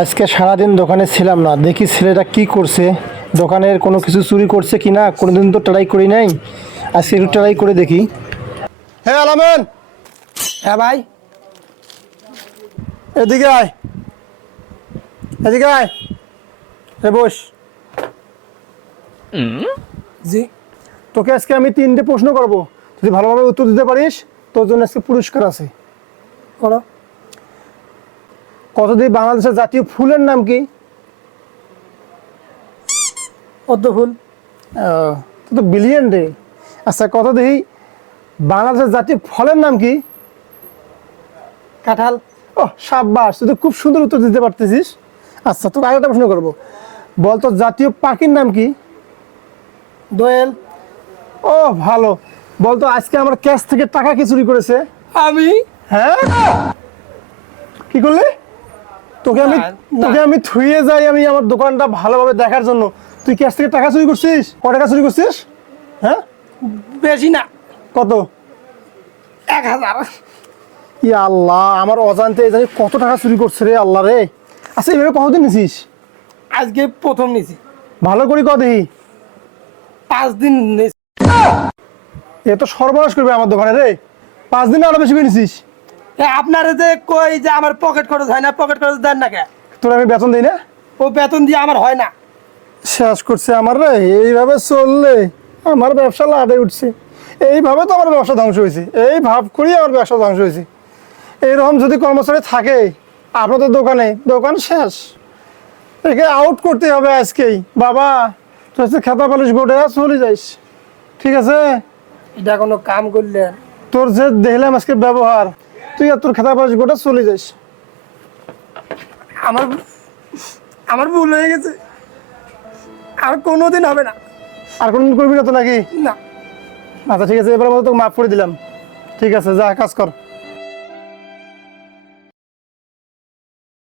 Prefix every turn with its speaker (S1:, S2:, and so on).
S1: আজকে সারাদিন দোকানে ছিলাম না। দেখি ছেলেটা কি করছে। দোকানের কোনো কিছু চুরি করছে কি না কোনোদিন তো ট্রাই করি নাই। আজকে একটু ট্রাই করে দেখি। হ্যাঁ আলামেন!
S2: হ্যাঁ ভাই।
S1: এদিকে আয়। এদিকে আয়। এ বস।
S2: জি।
S1: তোকে আজকে আমি তিনটে প্রশ্ন করব। যদি ভালোভাবে উত্তর দিতে পারিস তোর জন্য আজকে পুরস্কার আছে।
S2: করো।
S1: কতদিন বাংলাদেশের জাতীয় ফুলের নাম কি?
S2: পদ্ম ফুল।
S1: তো বিলিয়ন রে। আচ্ছা কত দেখি বাংলাদেশের জাতীয় ফলের নাম কি?
S2: কাঁঠাল।
S1: ও সাব্বাস তুই তো খুব সুন্দর উত্তর দিতে পারতেছিস। আচ্ছা তোকে আরেকটা প্রশ্ন করব। বল তোর জাতীয় পাখির নাম কি?
S2: দোয়েল।
S1: ও ভালো। বল তো আজকে আমার ক্যাশ থেকে টাকা কি চুরি করেছে।
S2: আমি?
S1: হ্যাঁ? কি করলি? তোকে আমি। তোকে আমি থুয়ে যাই আমি আমার দোকানটা ভালোভাবে দেখার জন্য। তুই ক্যাশ থেকে টাকা চুরি করছিস? ক টাকা চুরি করছিস? হ্যাঁ?
S2: বেশি না।
S1: কত?
S2: এক হাজার।
S1: ই আল্লাহ আমার অজান্তে জানি কত টাকা চুরি করছে রে আল্লাহ রে। আচ্ছা এইভাবে কতদিন নিছিস?
S2: আজকে প্রথম নিছি।
S1: ভালো করি ক দেখি।
S2: পাঁচ দিন
S1: এ তো সর্বনাশ করবে আমার দোকানে রে। পাঁচ দিন আরও বেশি করে নিছিস।
S2: আপনারা যে কই যে আমার পকেট খরচ হয় না পকেট খরচ দেন না কে?
S1: তোর আমি বেতন দিই না?
S2: ও বেতন দিয়ে আমার হয় না।
S1: শেষ করছে আমার রে এইভাবে চললে আমার ব্যবসা লাটে উঠছে। এইভাবে তো আমার ব্যবসা ধ্বংস হয়েছে। এই ভাব করেই আমার ব্যবসা ধ্বংস হয়েছে। এইরকম যদি কর্মচারী থাকে আপনাদের দোকানে দোকান শেষ। একে আউট করতে হবে আজকেই। বাবা তুই খেতা পালিশ গোটে চলে যাইস। ঠিক আছে?
S2: এটা কোনো কাম করলেন।
S1: তোর যে দেখলাম আজকে ব্যবহার তুই আর তোর খাতা পাস গোটা চলে যাস।
S2: আমার আমার ভুল হয়ে গেছে। আর কোনোদিন হবে না।
S1: আর কোনদিন করবি না তো নাকি?
S2: না।
S1: আচ্ছা ঠিক আছে এবার মতো তোকে মাফ করে দিলাম। ঠিক আছে যা কাজ কর।